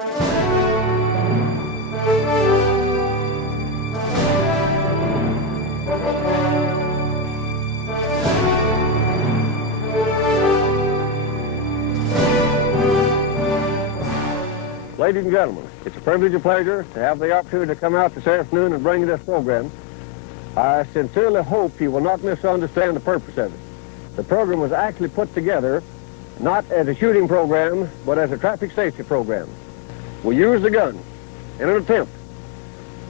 Ladies and gentlemen, it's a privilege and pleasure to have the opportunity to come out this afternoon and bring you this program. I sincerely hope you will not misunderstand the purpose of it. The program was actually put together not as a shooting program, but as a traffic safety program. We use the gun in an attempt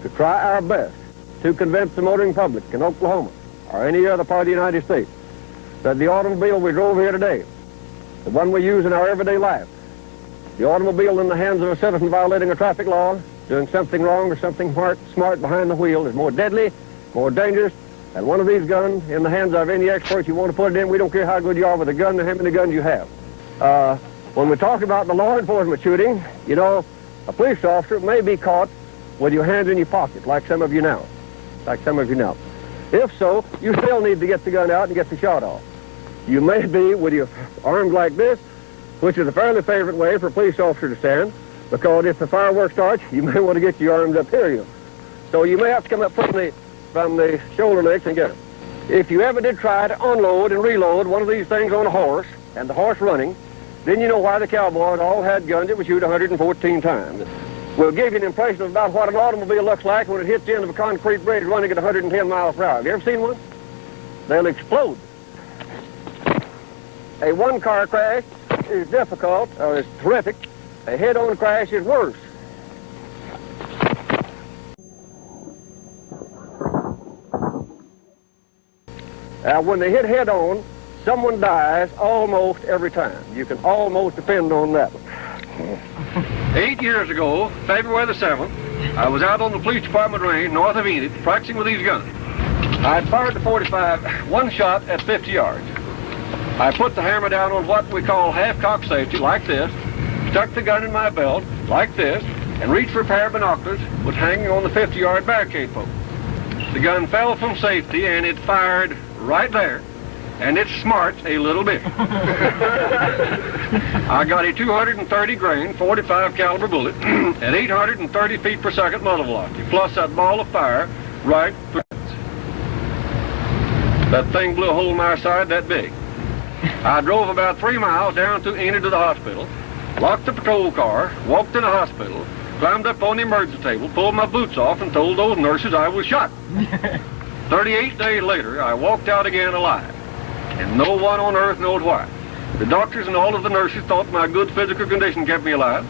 to try our best to convince the motoring public in Oklahoma or any other part of the United States that the automobile we drove here today, the one we use in our everyday life, the automobile in the hands of a citizen violating a traffic law, doing something wrong or something smart behind the wheel, is more deadly, more dangerous than one of these guns in the hands of any expert you want to put it in. We don't care how good you are with a gun or how many guns you have. When we talk about the law enforcement shooting, you know, a police officer may be caught with your hands in your pocket, like some of you now. If so, you still need to get the gun out and get the shot off. You may be with your arms like this, which is a fairly favorite way for a police officer to stand, because if the fireworks starts, you may want to get your arms up here. So you may have to come up from the shoulder length and get it. If you ever did try to unload and reload one of these things on a horse, and the horse running, then you know why the cowboys all had guns that would shoot 114 times. We'll give you an impression about what an automobile looks like when it hits the end of a concrete bridge running at 110 miles per hour. Have you ever seen one? They'll explode. A one-car crash is difficult, or is terrific. A head-on crash is worse. When they hit head-on, someone dies almost every time. You can almost depend on that one. 8 years ago, February the 7th, I was out on the police department range north of Enid practicing with these guns. I fired the 45, one shot at 50 yards. I put the hammer down on what we call half-cock safety, like this, stuck the gun in my belt, like this, and reached for a pair of binoculars, was hanging on the 50-yard barricade post. The gun fell from safety, and it fired right there, and it smarts a little bit. I got a 230 grain, 45 caliber bullet at 830 feet per second muzzle velocity, plus that ball of fire right through. That thing blew a hole in my side that big. I drove about 3 miles down to Enid to the hospital, locked the patrol car, walked in the hospital, climbed up on the emergency table, pulled my boots off, and told those nurses I was shot. 38 days later, I walked out again alive, and no one on earth knows why. The doctors and all of the nurses thought my good physical condition kept me alive.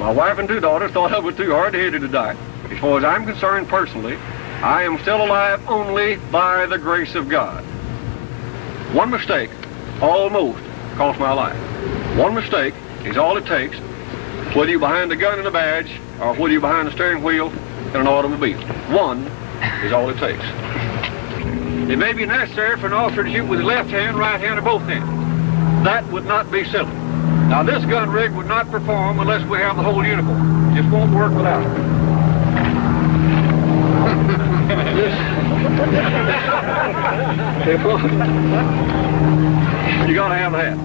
My wife and 2 daughters thought I was too hard-headed to die. As far as I'm concerned personally, I am still alive only by the grace of God. One mistake almost cost my life. One mistake is all it takes, whether you're behind a gun and a badge, or whether you're behind the steering wheel in an automobile. One is all it takes. It may be necessary for an officer to shoot with his left hand, right hand, or both hands. That would not be silly. Now, this gun rig would not perform unless we have the whole uniform. It just won't work without it. You gotta have that.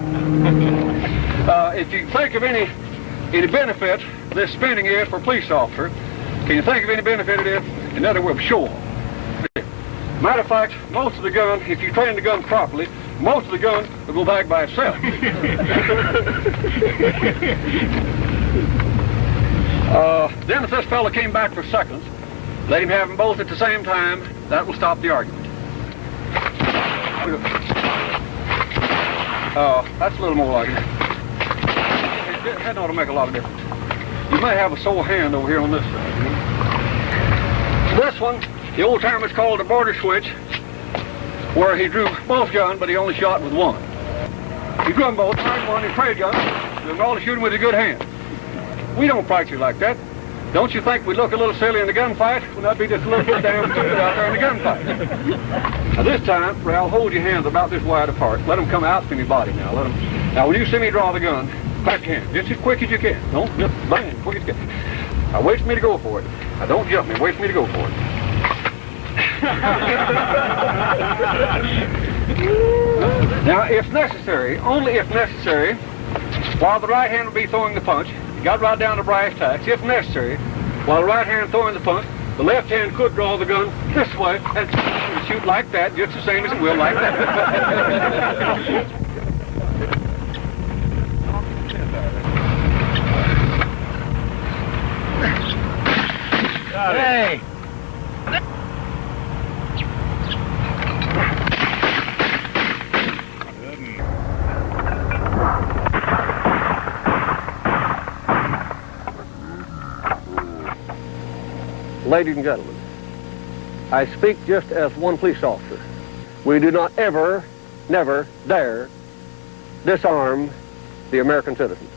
If you think of any benefit this spinning is for a police officer, can you think of any benefit it is? In other words, sure. Matter of fact, most of the gun, if you train the gun properly, most of the gun will go back by itself. Then if this fellow came back for seconds, let him have them both at the same time, that will stop the argument. That's a little more like it. That ought to make a lot of difference. You may have a sore hand over here on this side. This one, the old timers called the border switch, where he drew both guns, but he only shot with one. He drew them both, fired one, he trade gun, and all shooting with a good hand. We don't practice like that. Don't you think we look a little silly in the gunfight? Well, that'd be just a little bit damn stupid out there in the gunfight. Now this time, Ralph, hold your hands about this wide apart. Let them come out from your body now. Let them. Now when you see me draw the gun, clap your hands just as quick as you can. Don't just bang, quick as you can. Now wait for me to go for it. Now don't jump me. Wait for me to go for it. Now, if necessary, only if necessary, while the right hand will be throwing the punch, got right down to brass tacks, if necessary, while the right hand throwing the punch, the left hand could draw the gun this way and shoot like that, just the same as it will like that. Hey! Ladies and gentlemen, I speak just as one police officer. We do not ever, never dare disarm the American citizen.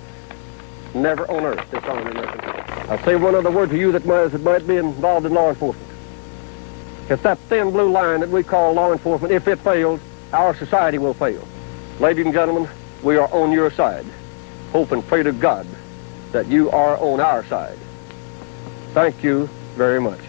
Never on earth disarm the American citizen. I'll say one other word to you that might be involved in law enforcement. It's that thin blue line that we call law enforcement. If it fails, our society will fail. Ladies and gentlemen, we are on your side. Hope and pray to God that you are on our side. Thank you very much.